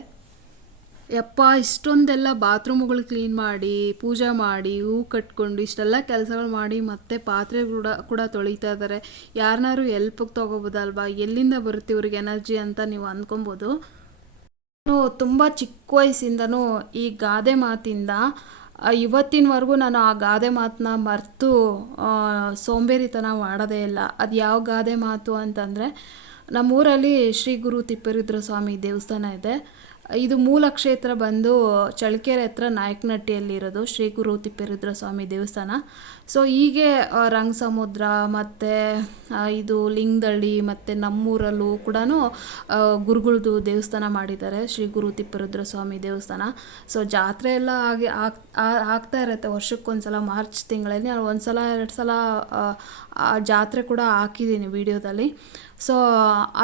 ಯಪ್ಪ, ಇಷ್ಟೊಂದೆಲ್ಲ ಬಾತ್ರೂಮ್ಗಳು ಕ್ಲೀನ್ ಮಾಡಿ, ಪೂಜೆ ಮಾಡಿ, ಹೂ ಕಟ್ಕೊಂಡು ಇಷ್ಟೆಲ್ಲ ಕೆಲಸಗಳು ಮಾಡಿ ಮತ್ತೆ ಪಾತ್ರೆ ಕೂಡ ಕೂಡ ತೊಳಿತಾ ಇದ್ದಾರೆ. ಯಾರನ್ನಾರು ಎಲ್ಪಿಗೆ ತೊಗೋಬೋದಲ್ವಾ? ಎಲ್ಲಿಂದ ಬರುತ್ತೆ ಇವ್ರಿಗೆ ಎನರ್ಜಿ ಅಂತ ನೀವು ಅಂದ್ಕೊಬೋದು. ನಾನು ತುಂಬ ಚಿಕ್ಕ ವಯಸ್ಸಿಂದನೂ ಈ ಗಾದೆ ಮಾತಿಂದ ಇವತ್ತಿನವರೆಗೂ ನಾನು ಆ ಗಾದೆ ಮಾತನ್ನ ಮರೆತು ಸೋಂಬೇರಿತನ ಮಾಡೋದೇ ಇಲ್ಲ. ಅದು ಯಾವ ಗಾದೆ ಮಾತು ಅಂತಂದರೆ, ನಮ್ಮೂರಲ್ಲಿ ಶ್ರೀ ಗುರು ತಿಪ್ಪೇರುದ್ರ ಸ್ವಾಮಿ ದೇವಸ್ಥಾನ ಇದೆ. ಇದು ಮೂಲ ಕ್ಷೇತ್ರ ಬಂದು ಚಳ್ಳಕೆರೆ ಹತ್ರ ನಾಯಕನಟ್ಟಿಯಲ್ಲಿರೋದು ಶ್ರೀ ಗುರು ತಿಪ್ಪೇರುದ್ರ ಸ್ವಾಮಿ ದೇವಸ್ಥಾನ. ಸೊ ಹೀಗೆ ರಂಗಸಮುದ್ರ ರಂಗ ಸಮುದ್ರ ಮತ್ತು ಇದು ಲಿಂಗದಳ್ಳಿ ಮತ್ತು ನಮ್ಮೂರಲ್ಲೂ ಕೂಡ ಗುರುಗಳದ್ದು ದೇವಸ್ಥಾನ ಮಾಡಿದ್ದಾರೆ. ಶ್ರೀ ಗುರು ತಿಪ್ಪರುದ್ರ ಸ್ವಾಮಿ ದೇವಸ್ಥಾನ. ಸೊ ಜಾತ್ರೆ ಎಲ್ಲ ಆಗಿ ಆಗ್ತಾ ಇರುತ್ತೆ. ವರ್ಷಕ್ಕೊಂದ್ಸಲ ಮಾರ್ಚ್ ತಿಂಗಳಲ್ಲಿ ನಾನು ಒಂದು ಸಲ ಎರಡು ಸಲ ಜಾತ್ರೆ ಕೂಡ ಹಾಕಿದ್ದೀನಿ ವಿಡಿಯೋದಲ್ಲಿ. ಸೊ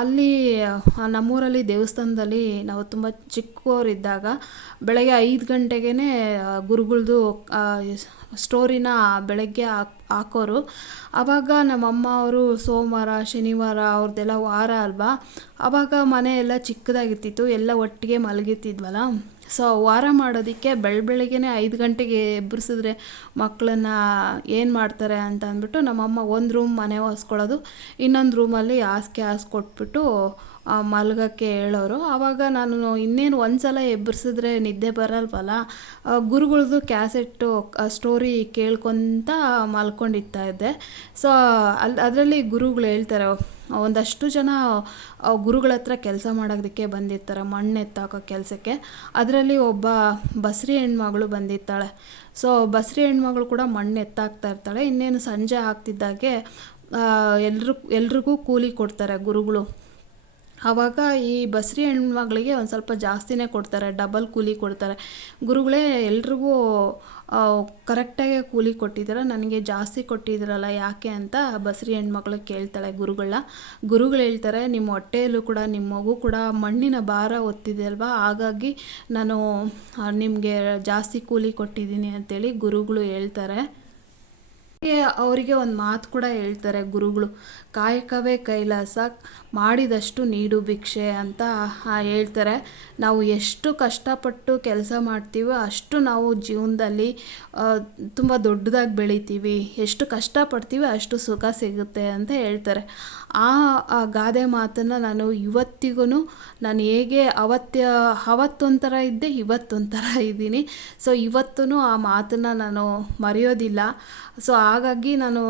ಅಲ್ಲಿ ನಮ್ಮೂರಲ್ಲಿ ದೇವಸ್ಥಾನದಲ್ಲಿ ನಾವು ತುಂಬ ಚಿಕ್ಕವರಿದ್ದಾಗ, ಬೆಳಗ್ಗೆ ಐದು ಗಂಟೆಗೇ ಗುರುಗಳದು ಸ್ಟೋರಿನ ಬೆಳಗ್ಗೆ ಹಾಕ್, ಹಾಕೋರು. ಆವಾಗ ನಮ್ಮಮ್ಮ ಅವರು ಸೋಮವಾರ, ಶನಿವಾರ ಅವ್ರದ್ದೆಲ್ಲ ವಾರ ಅಲ್ವಾ? ಆವಾಗ ಮನೆ ಎಲ್ಲ ಚಿಕ್ಕದಾಗಿರ್ತಿತ್ತು, ಎಲ್ಲ ಒಟ್ಟಿಗೆ ಮಲಗಿರ್ತಿದ್ವಲ್ಲ? ಸೊ ವಾರ ಮಾಡೋದಕ್ಕೆ ಬೆಳ, ಬೆಳಗ್ಗೆನೇ ಐದು ಗಂಟೆಗೆ ಎಬ್ಬರಿಸಿದ್ರೆ ಮಕ್ಕಳನ್ನ ಏನು ಮಾಡ್ತಾರೆ ಅಂತ ಅಂದ್ಬಿಟ್ಟು ನಮ್ಮಮ್ಮ ಒಂದು ರೂಮ್ ಮನೆ ಒರೆಸ್ಕೊಳ್ಳೋದು, ಇನ್ನೊಂದು ರೂಮಲ್ಲಿ ಹಾಸಿಗೆ ಹಾಸ್ಕೊಟ್ಬಿಟ್ಟು ಮಲ್ಗೋಕ್ಕೆ ಹೇಳೋರು. ಆವಾಗ ನಾನು ಇನ್ನೇನು ಒಂದು ಸಲ ಎಬ್ಬರಿಸಿದ್ರೆ ನಿದ್ದೆ ಬರಲ್ವಲ್ಲ ಗುರುಗಳದ್ದು ಗುರುಗಳ್ದು ಕ್ಯಾಸೆಟ್ಟು ಸ್ಟೋರಿ ಕೇಳ್ಕೊತ ಮಲ್ಕೊಂಡಿರ್ತಾ ಇದ್ದೆ. ಸೊ ಅಲ್ಲಿ ಅದರಲ್ಲಿ ಗುರುಗಳು ಹೇಳ್ತಾರೆ, ಒಂದಷ್ಟು ಜನ ಗುರುಗಳ ಹತ್ರ ಕೆಲಸ ಮಾಡೋದಕ್ಕೆ ಬಂದಿರ್ತಾರೆ ಮಣ್ಣು ಎತ್ತಾಕೋ ಕೆಲಸಕ್ಕೆ. ಅದರಲ್ಲಿ ಒಬ್ಬ ಬಸ್ರಿ ಹೆಣ್ಮಗಳು ಬಂದಿರ್ತಾಳೆ. ಸೊ, ಬಸ್ರಿ ಹೆಣ್ಮಗಳು ಕೂಡ ಮಣ್ಣು ಎತ್ತಾಕ್ತಾ ಇರ್ತಾಳೆ. ಇನ್ನೇನು ಸಂಜೆ ಆಗ್ತಿದ್ದಾಗೆ ಎಲ್ರು, ಎಲ್ರಿಗೂ ಕೂಲಿ ಕೊಡ್ತಾರೆ ಗುರುಗಳು. ಆವಾಗ ಈ ಬಸ್ರಿ ಹೆಣ್ಮಗಳಿಗೆ ಒಂದು ಸ್ವಲ್ಪ ಜಾಸ್ತಿನೇ ಕೊಡ್ತಾರೆ ಡಬಲ್ ಕೂಲಿ ಕೊಡ್ತಾರೆ. ಗುರುಗಳೇ, ಎಲ್ರಿಗೂ ಕರೆಕ್ಟಾಗಿ ಕೂಲಿ ಕೊಟ್ಟಿದ್ದೀರ? ನನಗೆ ಜಾಸ್ತಿ ಕೊಟ್ಟಿದ್ದೀರಲ್ಲ, ಯಾಕೆ ಅಂತ ಬಸ್ರಿ ಹೆಣ್ಮಕ್ಳು ಕೇಳ್ತಾಳೆ ಗುರುಗಳನ್ನ. ಗುರುಗಳು ಹೇಳ್ತಾರೆ, ನಿಮ್ಮ ಹೊಟ್ಟೆಯಲ್ಲೂ ಕೂಡ, ನಿಮ್ಮ ಮಗು ಕೂಡ ಮಣ್ಣಿನ ಭಾರ ಒತ್ತಿದೆ ಅಲ್ವಾ? ಹಾಗಾಗಿ ನಾನು ನಿಮಗೆ ಜಾಸ್ತಿ ಕೂಲಿ ಕೊಟ್ಟಿದ್ದೀನಿ ಅಂತೇಳಿ ಗುರುಗಳು ಹೇಳ್ತಾರೆ. ಅವರಿಗೆ ಒಂದು ಮಾತು ಕೂಡ ಹೇಳ್ತಾರೆ ಗುರುಗಳು. ಕಾಯಕವೇ ಕೈಲಾಸ, ಮಾಡಿದಷ್ಟು ನೀಡು ಭಿಕ್ಷೆ ಅಂತ ಹೇಳ್ತಾರೆ. ನಾವು ಎಷ್ಟು ಕಷ್ಟಪಟ್ಟು ಕೆಲಸ ಮಾಡ್ತೀವೋ ಅಷ್ಟು ನಾವು ಜೀವನದಲ್ಲಿ ತುಂಬ ದೊಡ್ಡದಾಗಿ ಬೆಳಿತೀವಿ. ಎಷ್ಟು ಕಷ್ಟಪಡ್ತೀವಿ ಅಷ್ಟು ಸುಖ ಸಿಗುತ್ತೆ ಅಂತ ಹೇಳ್ತಾರೆ. ಆ ಗಾದೆ ಮಾತನ್ನು ನಾನು ಇವತ್ತಿಗೂ ನಾನು ಹೇಗೆ ಅವತ್ತ ಅವತ್ತೊಂಥರ ಇದ್ದೆ ಇವತ್ತೊಂಥರ ಇದ್ದೀನಿ. ಸೊ ಇವತ್ತೂ ಆ ಮಾತನ್ನು ನಾನು ಮರೆಯೋದಿಲ್ಲ. ಸೊ ಹಾಗಾಗಿ ನಾನು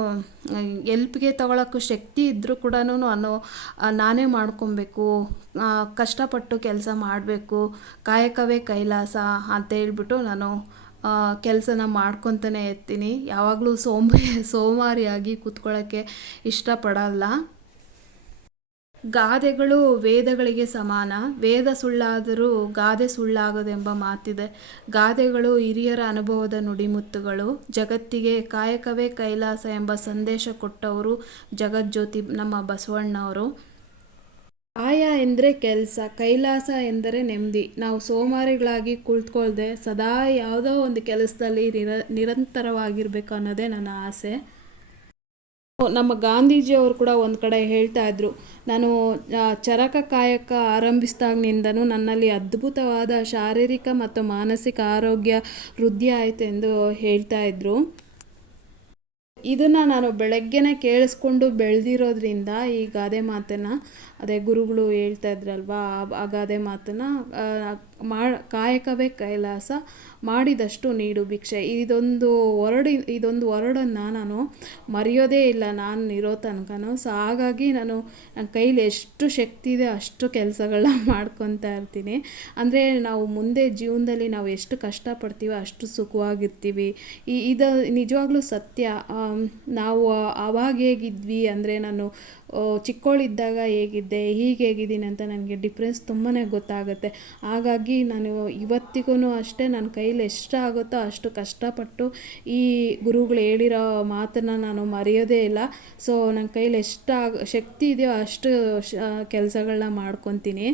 ಎಲ್ಪ್ಗೆ ತಗೊಳಕ್ಕೂ ಶಕ್ತಿ ಇದ್ದರೂ ಕೂಡ ನಾನು ನಾನೇ ಮಾಡ್ಕೊಬೇಕು. ಕಷ್ಟಪಟ್ಟು ಕೆಲಸ ಮಾಡಬೇಕು. ಕಾಯಕವೇ ಕೈಲಾಸ ಅಂತ ಹೇಳ್ಬಿಟ್ಟು ನಾನು ಕೆಲಸನ ಮಾಡ್ಕೊತಾನೆ ಇರ್ತೀನಿ. ಯಾವಾಗಲೂ ಸೋಮ ಸೋಮಾರಿಯಾಗಿ ಕೂತ್ಕೊಳ್ಳೋಕ್ಕೆ ಇಷ್ಟಪಡಲ್ಲ. ಗಾದೆಗಳು ವೇದಗಳಿಗೆ ಸಮಾನ. ವೇದ ಸುಳ್ಳಾದರೂ ಗಾದೆ ಸುಳ್ಳಾಗದೆಂಬ ಮಾತಿದೆ. ಗಾದೆಗಳು ಹಿರಿಯರ ಅನುಭವದ ನುಡಿಮುತ್ತುಗಳು. ಜಗತ್ತಿಗೆ ಕಾಯಕವೇ ಕೈಲಾಸ ಎಂಬ ಸಂದೇಶ ಕೊಟ್ಟವರು ಜಗಜ್ಯೋತಿ ನಮ್ಮ ಬಸವಣ್ಣವರು. ಕಾಯ ಎಂದರೆ ಕೆಲಸ, ಕೈಲಾಸ ಎಂದರೆ ನೆಮ್ಮದಿ. ನಾವು ಸೋಮಾರಿಗಳಾಗಿ ಕುಳಿತುಕೊಳ್ದೆ ಸದಾ ಯಾವುದೋ ಒಂದು ಕೆಲಸದಲ್ಲಿ ನಿರ, ನಿರಂತರವಾಗಿರಬೇಕು ಅನ್ನೋದೇ ನನ್ನ ಆಸೆ. ನಮ್ಮ ಗಾಂಧೀಜಿಯವರು ಕೂಡ ಒಂದು ಕಡೆ ಹೇಳ್ತಾ ಇದ್ರು. ನಾನು ಚರಕ ಕಾಯಕ ಆರಂಭಿಸಿದಾಗ್ನಿಂದನೂ ನನ್ನಲ್ಲಿ ಅದ್ಭುತವಾದ ಶಾರೀರಿಕ ಮತ್ತು ಮಾನಸಿಕ ಆರೋಗ್ಯ ವೃದ್ಧಿ ಆಯಿತು ಎಂದು ಹೇಳ್ತಾ ಇದ್ರು. ಇದನ್ನು ನಾನು ಬೆಳಗ್ಗೆನೇ ಕೇಳಿಸ್ಕೊಂಡು ಬೆಳೆದಿರೋದ್ರಿಂದ ಈ ಗಾದೆ ಮಾತನ್ನು ಅದೇ ಗುರುಗಳು ಹೇಳ್ತಾ ಇದ್ರಲ್ವಾ ಆ- ಮಾತನ್ನ ಮಾತನ್ನು ಕಾಯಕವೇ ಕೈಲಾಸ ಮಾಡಿದಷ್ಟು ನೀಡು ಭಿಕ್ಷೆ. ಇದೊಂದು ವರ್ಡ್ ಇದೊಂದು ವರ್ಡನ್ನು ನಾನು ಮರೆಯೋದೇ ಇಲ್ಲ ನಾನು ಇರೋ ತನಕನೂ. ಸೊ ಹಾಗಾಗಿ ನಾನು ನನ್ನ ಕೈಲಿ ಎಷ್ಟು ಶಕ್ತಿ ಇದೆ ಅಷ್ಟು ಕೆಲಸಗಳನ್ನ ಮಾಡ್ಕೊತಾ ಇರ್ತೀನಿ. ಅಂದರೆ ನಾವು ಮುಂದೆ ಜೀವನದಲ್ಲಿ ನಾವು ಎಷ್ಟು ಕಷ್ಟಪಡ್ತೀವೋ ಅಷ್ಟು ಸುಖವಾಗಿರ್ತೀವಿ. ಈ, ಇದು ನಿಜವಾಗ್ಲೂ ಸತ್ಯ. ನಾವು ಆವಾಗ ಹೇಗಿದ್ವಿ ಅಂದರೆ ನಾನು ಚಿಕ್ಕವಳಿದ್ದಾಗ ಹೇಗಿದ್ದೆ, ಹೀಗೆ ಹೇಗಿದ್ದೀನಿ ಅಂತ ನನಗೆ ಡಿಫ್ರೆನ್ಸ್ ತುಂಬಾ ಗೊತ್ತಾಗುತ್ತೆ. ಹಾಗಾಗಿ ನಾನು ಇವತ್ತಿಗೂ ಅಷ್ಟೇ ನನ್ನ ಕೈಲಿ ಎಷ್ಟಾಗುತ್ತೋ ಅಷ್ಟು ಕಷ್ಟಪಟ್ಟು ಈ ಗುರುಗಳು ಹೇಳಿರೋ ಮಾತನ್ನು ನಾನು ಮರೆಯೋದೇ ಇಲ್ಲ. ಸೊ ನನ್ನ ಕೈಲಿ ಎಷ್ಟಾಗ ಶಕ್ತಿ ಇದೆಯೋ ಅಷ್ಟು ಕೆಲಸಗಳನ್ನ ಮಾಡ್ಕೊತೀನಿ.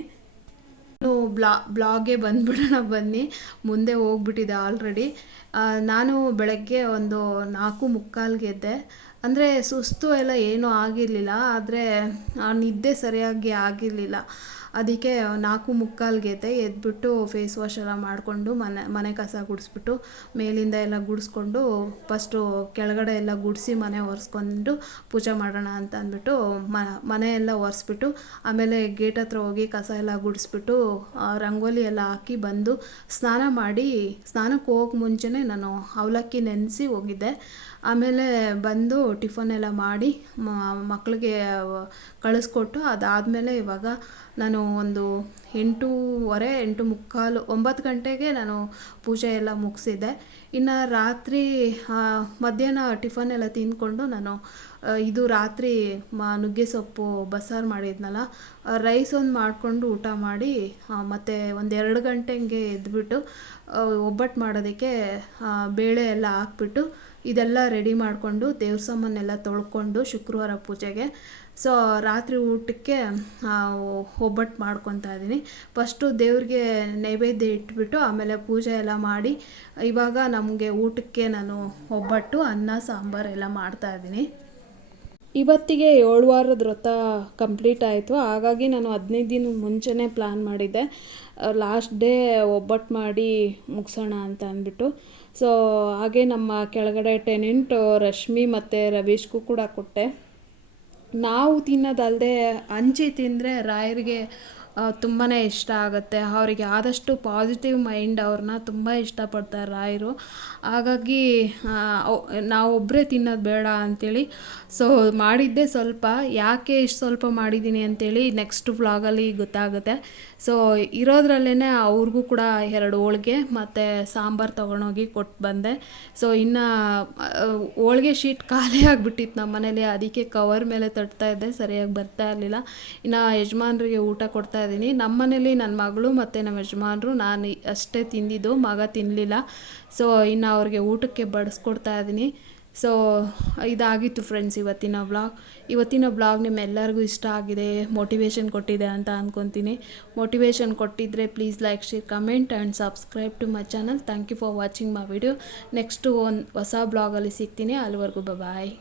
ಬ್ಲಾ, ಬ್ಲಾಗ್ಗೆ ಬಂದ್ಬಿಡೋಣ ಬನ್ನಿ. ಮುಂದೆ ಹೋಗ್ಬಿಟ್ಟಿದೆ ಆಲ್ರೆಡಿ ನಾನು ಬೆಳಗ್ಗೆ ಒಂದು ನಾಲ್ಕು ಮುಕ್ಕಾಲ್ಗೆ ಎದ್ದೆ ಅಂದರೆ ಸುಸ್ತು ಎಲ್ಲ ಏನೂ ಆಗಿರಲಿಲ್ಲ ಆದರೆ ನಿದ್ದೆ ಸರಿಯಾಗಿ ಆಗಿರಲಿಲ್ಲ. ಅದಕ್ಕೆ ನಾಲ್ಕು ಮುಕ್ಕಾಲ್ಗೆತೆ ಎದ್ಬಿಟ್ಟು ಫೇಸ್ ವಾಶ್ ಎಲ್ಲ ಮಾಡಿಕೊಂಡು ಮನೆ ಮನೆ ಕಸ ಗುಡಿಸ್ಬಿಟ್ಟು ಮೇಲಿಂದ ಎಲ್ಲ ಗುಡಿಸ್ಕೊಂಡು ಫಸ್ಟು ಕೆಳಗಡೆ ಎಲ್ಲ ಗುಡಿಸಿ ಮನೆ ಒರೆಸ್ಕೊಂಡು ಪೂಜೆ ಮಾಡೋಣ ಅಂತ ಅಂದ್ಬಿಟ್ಟು ಮನೆ ಎಲ್ಲ ಒರೆಸ್ಬಿಟ್ಟು ಆಮೇಲೆ ಗೇಟ್ ಹತ್ರ ಹೋಗಿ ಕಸ ಎಲ್ಲ ಗುಡಿಸ್ಬಿಟ್ಟು ರಂಗೋಲಿ ಎಲ್ಲ ಹಾಕಿ ಬಂದು ಸ್ನಾನ ಮಾಡಿ, ಸ್ನಾನಕ್ಕೆ ಹೋಗಕ್ಕೆ ಮುಂಚೆನೇ ನಾನು ಅವಲಕ್ಕಿ ನೆನೆಸಿ ಹೋಗಿದ್ದೆ. ಆಮೇಲೆ ಬಂದು ಟಿಫನ್ ಎಲ್ಲ ಮಾಡಿ ಮಕ್ಕಳಿಗೆ ಕಳಿಸ್ಕೊಟ್ಟು ಅದಾದಮೇಲೆ ಇವಾಗ ನಾನು ಒಂದು ಎಂಟೂವರೆ ಎಂಟು ಮುಕ್ಕಾಲು ಒಂಬತ್ತು ಗಂಟೆಗೆ ನಾನು ಪೂಜೆ ಎಲ್ಲ ಮುಗಿಸಿದ್ದೆ. ಇನ್ನು ರಾತ್ರಿ ಮಧ್ಯಾಹ್ನ ಟಿಫನ್ ಎಲ್ಲ ತಿಂದ್ಕೊಂಡು ನಾನು ಇದು ರಾತ್ರಿ ಮ, ನುಗ್ಗೆ ಸೊಪ್ಪು ಬಸ್ಸಾರು ಮಾಡಿದ್ನಲ್ಲ ರೈಸ್ ಒಂದು ಮಾಡಿಕೊಂಡು ಊಟ ಮಾಡಿ ಮತ್ತು ಒಂದು ಎರಡು ಗಂಟೆಗೆ ಎದ್ಬಿಟ್ಟು ಒಬ್ಬಟ್ಟು ಮಾಡೋದಕ್ಕೆ ಬೇಳೆ ಎಲ್ಲ ಹಾಕ್ಬಿಟ್ಟು ಇದೆಲ್ಲ ರೆಡಿ ಮಾಡಿಕೊಂಡು ದೇವ್ರ ಸಾಮಾನೆಲ್ಲ ತೊಳ್ಕೊಂಡು ಶುಕ್ರವಾರ ಪೂಜೆಗೆ ಸೊ ರಾತ್ರಿ ಊಟಕ್ಕೆ ಒಬ್ಬಟ್ಟು ಮಾಡ್ಕೊತಾ ಇದ್ದೀನಿ. ಫಸ್ಟು ದೇವ್ರಿಗೆ ನೈವೇದ್ಯ ಇಟ್ಬಿಟ್ಟು ಆಮೇಲೆ ಪೂಜೆ ಎಲ್ಲ ಮಾಡಿ, ಇವಾಗ ನಮಗೆ ಊಟಕ್ಕೆ ನಾನು ಒಬ್ಬಟ್ಟು, ಅನ್ನ, ಸಾಂಬಾರು ಎಲ್ಲ ಮಾಡ್ತಾ ಇದ್ದೀನಿ. ಇವತ್ತಿಗೆ ಏಳು ವಾರದ ವ್ರತ ಕಂಪ್ಲೀಟ್ ಆಯಿತು. ಹಾಗಾಗಿ ನಾನು ಹದಿನೈದು ದಿನ ಮುಂಚೆನೇ ಪ್ಲ್ಯಾನ್ ಮಾಡಿದ್ದೆ. ಲಾಸ್ಟ್ ಡೇ ಒಬ್ಬಟ್ಟು ಮಾಡಿ ಮುಗಿಸೋಣ ಅಂತ ಅಂದ್ಬಿಟ್ಟು. ಸೊ ಹಾಗೆ ನಮ್ಮ ಕೆಳಗಡೆ ಟೆನೆಂಟು ರಶ್ಮಿ ಮತ್ತು ರವೀಶ್ಗೂ ಕೂಡ ಕೊಟ್ಟೆ. ನಾವು ತಿನ್ನೋದಲ್ಲದೆ ಹಂಚಿ ತಿಂದರೆ ರಾಯರಿಗೆ ತುಂಬಾ ಇಷ್ಟ ಆಗುತ್ತೆ. ಅವರಿಗೆ ಆದಷ್ಟು ಪಾಸಿಟಿವ್ ಮೈಂಡ್ ಅವ್ರನ್ನ ತುಂಬ ಇಷ್ಟಪಡ್ತಾರೆ ರಾಯರು. ಹಾಗಾಗಿ ನಾವೊಬ್ಬರೇ ತಿನ್ನೋದು ಬೇಡ ಅಂಥೇಳಿ ಸೊ ಮಾಡಿದ್ದೆ ಸ್ವಲ್ಪ. ಯಾಕೆ ಇಷ್ಟು ಸ್ವಲ್ಪ ಮಾಡಿದ್ದೀನಿ ಅಂತೇಳಿ ನೆಕ್ಸ್ಟ್ ವ್ಲಾಗಲ್ಲಿ ಗೊತ್ತಾಗುತ್ತೆ. ಸೊ ಇರೋದ್ರಲ್ಲೇ ಅವ್ರಿಗೂ ಕೂಡ ಎರಡು ಹೋಳ್ಗೆ ಮತ್ತು ಸಾಂಬಾರು ತೊಗೊಂಡೋಗಿ ಕೊಟ್ಟು ಬಂದೆ. ಸೊ ಇನ್ನು ಹೋಳ್ಗೆ ಶೀಟ್ ಖಾಲಿ ಆಗಿಬಿಟ್ಟಿತ್ತು ನಮ್ಮ ಮನೇಲಿ. ಅದಕ್ಕೆ ಕವರ್ ಮೇಲೆ ತಟ್ತಾ ಇದ್ದೆ. ಸರಿಯಾಗಿ ಬರ್ತಾ ಇರಲಿಲ್ಲ. ಇನ್ನು ಯಜಮಾನ್ರಿಗೆ ಊಟ ಕೊಡ್ತಾ ಇದ್ದೀನಿ. ನಮ್ಮ ಮನೇಲಿ ನನ್ನ ಮಗಳು ಮತ್ತು ನಮ್ಮ ಯಜಮಾನರು, ನಾನು ಅಷ್ಟೇ ತಿಂದಿದ್ದು. ಮಗ ತಿನ್ನಲಿಲ್ಲ ಸೊ ಇನ್ನು ಅವ್ರಿಗೆ ಊಟಕ್ಕೆ ಬಡಿಸ್ಕೊಡ್ತಾ ಇದ್ದೀನಿ. ಸೊ ಇದಾಗಿತ್ತು ಫ್ರೆಂಡ್ಸ್ ಇವತ್ತಿನ ವ್ಲಾಗ್ ಇವತ್ತಿನ ವ್ಲಾಗ್ ನಿಮ್ಮೆಲ್ಲರಿಗೂ ಇಷ್ಟ ಆಗಿದೆ ಮೋಟಿವೇಶನ್ ಕೊಟ್ಟಿದೆ ಅಂತ ಅಂದ್ಕೊತೀನಿ ಮೋಟಿವೇಶನ್ ಕೊಟ್ಟಿದ್ದರೆ please like share comment and subscribe to my channel thank you for watching my video next ಒಂದು ಹೊಸ ಬ್ಲಾಗಲ್ಲಿ ಸಿಗ್ತೀನಿ. ಅಲ್ಲಿವರೆಗೂ ಬಾಯ್